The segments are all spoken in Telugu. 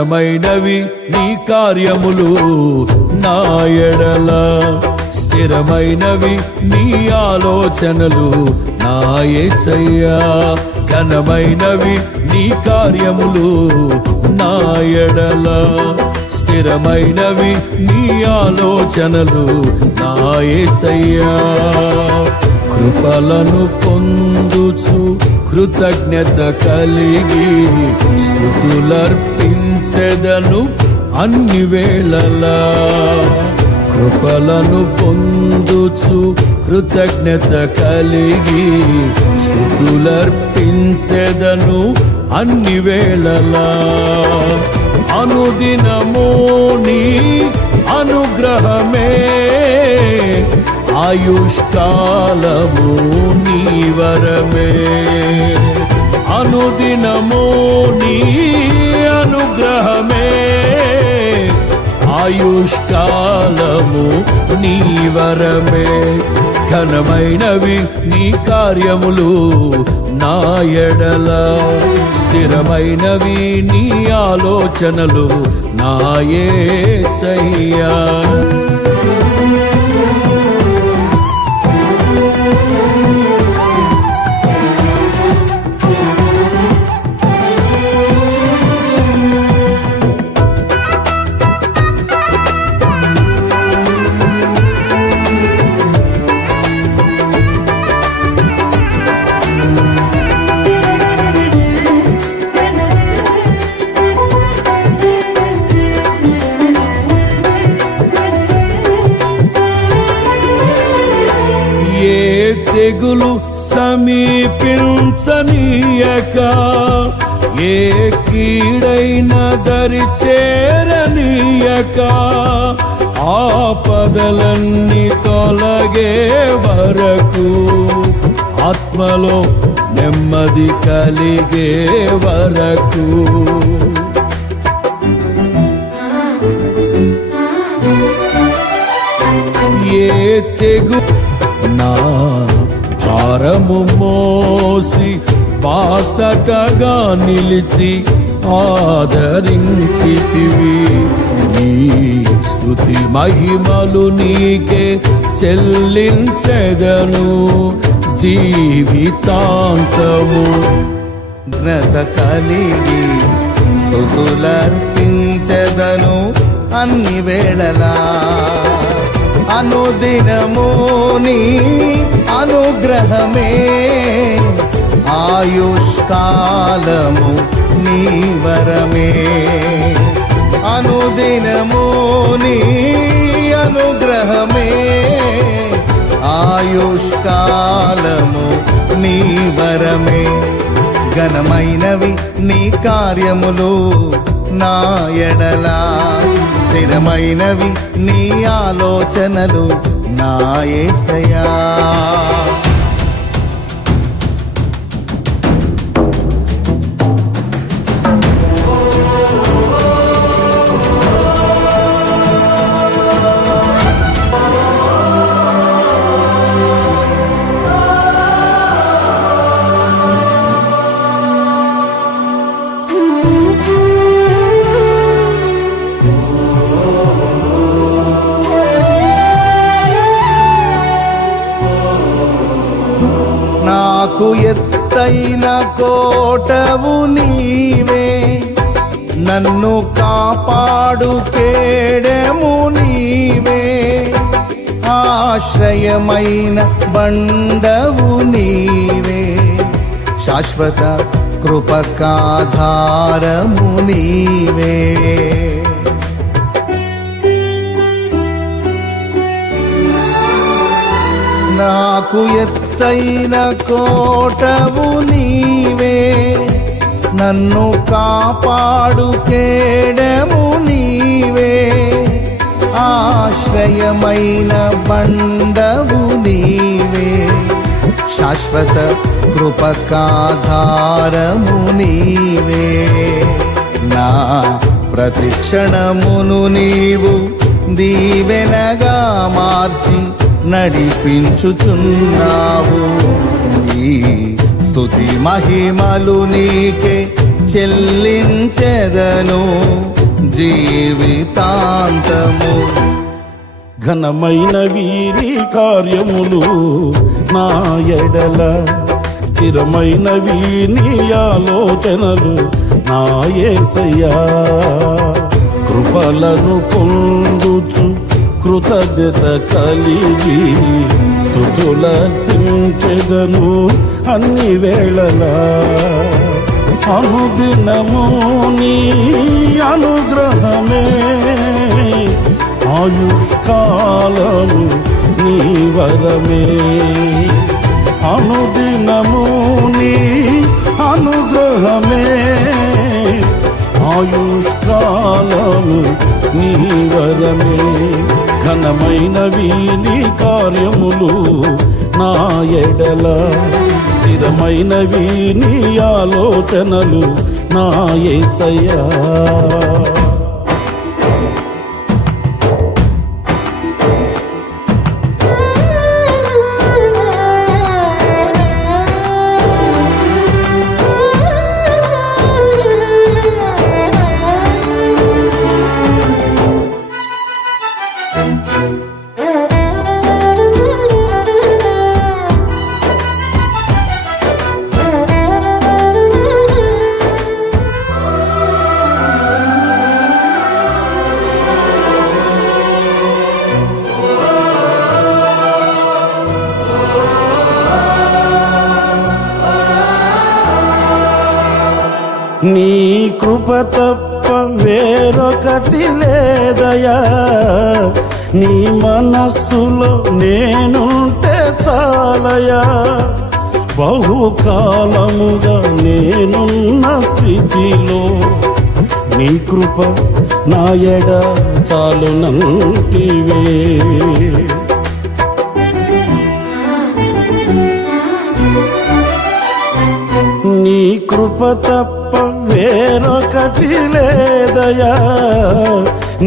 ఘనమైనవి నీ కార్యములు నా ఎడల, స్థిరమైనవి నీ ఆలోచనలు నా యేసయ్యా. ఘనమైనవి నీ కార్యములు నా ఎడల, స్థిరమైనవి నీ ఆలోచనలు నా యేసయ్యా. కృపలను పొందుచు కృతజ్ఞత కలిగి స్తుతులర్పించెదను అన్ని వేళలా. కృపలను పొందుచు కృతజ్ఞత కలిగి స్తుతులర్పించెదను అన్ని వేళలా. అనుదినము నీ అనుగ్రహమే, ఆయుష్కాలము నీ వరమే. అనుదినము నీ అనుగ్రహమే, ఆయుష్కాలము నీ వరమే. ఘనమైనవి నీ కార్యములు నా ఎడల, స్థిరమైనవి నీ ఆలోచనలు నా యేసయ్యా. తెగులు సమీపించనీయక, ఏ కీడైన దరి చేరనీయక, ఆపదలన్నీ తొలగే వరకు, ఆత్మలో నెమ్మది కలిగే వరకు. ఏ తెగు నా భారము మోసి బాసటగా నిలిచి ఆదరించితివి. నీ స్తుతి మహిమలు నీకే చెల్లించెదను జీవితాంతము. ఘనత కలిగి స్తుతులర్పించెదను అన్ని వేళలా. అనుదినము నీ అనుగ్రహమే, ఆయుష్కాలము నీ వరమే. అనుదినము నీ అనుగ్రహమే, ఆయుష్కాలము నీ వరమే. ఘనమైనవి నీ కార్యములు నా ఎడల, స్థిరమైనవి నీ ఆలోచనలు నా యేసయ్యా. నాకు ఎత్తైన కోటవు నీవే, నన్ను కాపాడు కేడెము నీవే. ఆశ్రయమైన బండవు నీవే, శాశ్వత కృపకాధారము నీవే. నాకు ఎత్తైన కోటవు నీవే, నన్ను కాపాడు కేడెము నీవే. ఆశ్రయమైన బండవు నీవే, శాశ్వత కృపకాధారము నీవే. నా ప్రతిక్షణమును నీవు దీవెనగా మార్చి నడిపించుచున్నావు. ఈ స్తుతి మహిమలు నీకే చెల్లించెదను జీవితాంతము. ఘనమైనవి నీ కార్యములు నా ఎడల, స్థిరమైనవి నీ ఆలోచనలు నా యేసయ్యా. కృపలను పొందుచు కృతజ్ఞత కలిగి స్తుతులర్పించెదను అన్ని వేళలా. అనుదినము నీ అనుగ్రహమే, ఆయుష్కాలము నీ వరమే. అనుదినము నీ అనుగ్రహమే, ఆయుష్కాలము నీ వరమే. ఘనమైనవి నీ కార్యములు నా ఎడల, స్థిరమైనవి నీ ఆలోచనలు నా యేసయ్యా. నీ కృప తప్ప వేరొకటి లేదయా. నీ మనస్సులో నేనుంటే చాలయా. బహుకాలముగా నేనున్న స్థితిలో నీ కృప నా ఎడ చాలునంటివే. నీ కృప తప్ప వేరొకటి లేదయా.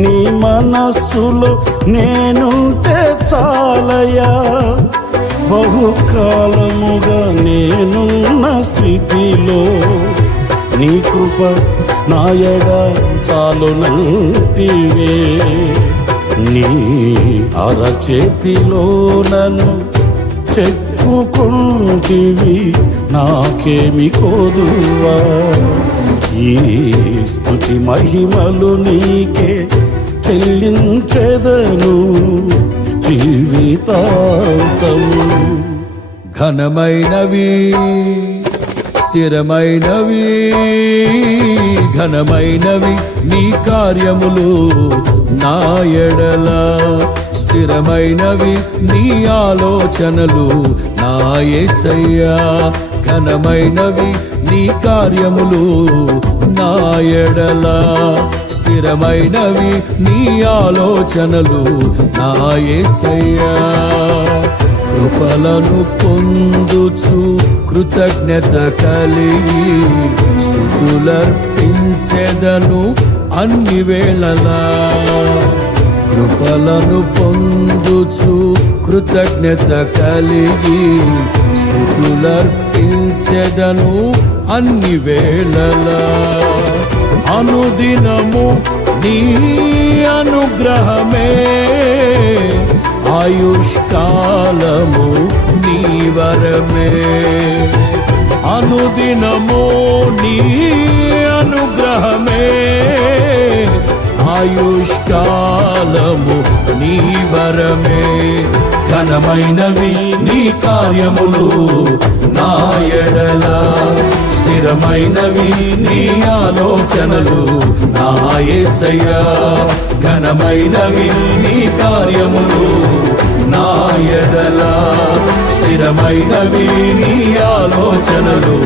నీ మనస్సులో నేనుంటే చాలయా. బహుకాలముగా నేనున్న స్థితిలో నీ కృప నా ఎడ చాలునంటివే. నీ అరచేతిలో నన్ను చెప్పుకుంటివి, నాకేమి కోదువా. ఈ స్తుతి మహిమలు నీకే చెల్లించెదను జీవితాంతము. ఘనమైనవి స్థిరమైనవి, ఘనమైనవి నీ కార్యములు నా ఎడల, స్థిరమైనవి నీ ఆలోచనలు నా యేసయ్యా. ఘనమైనవి నీ కార్యములు నా ఎడల, స్థిరమైనవి నీ ఆలోచనలు నా యేసయ్యా. కృపలను పొందుచు కృతజ్ఞత కలిగి స్తుతులర్పించెదను అన్ని వేళలా. కృపలను పొందుచు కృతజ్ఞత కలిగి స్తుతులర్పించెదను అన్ని వేళలా. అనుదినము నీ అనుగ్రహమే, ఆయుష్కాలము నీ వరమే. అనుదినము నీ అనుగ్రహమే, ఆయుష్కాలము నీ వరమే. ఘనమైనవి నీ కార్యములు నా ఎడల, స్థిరమైనవి నీ ఆలోచనలు నా యేసయ్యా. ఘనమైనవి నీ కార్యములు నా ఎడల, స్థిరమైనవి నీ ఆలోచనలు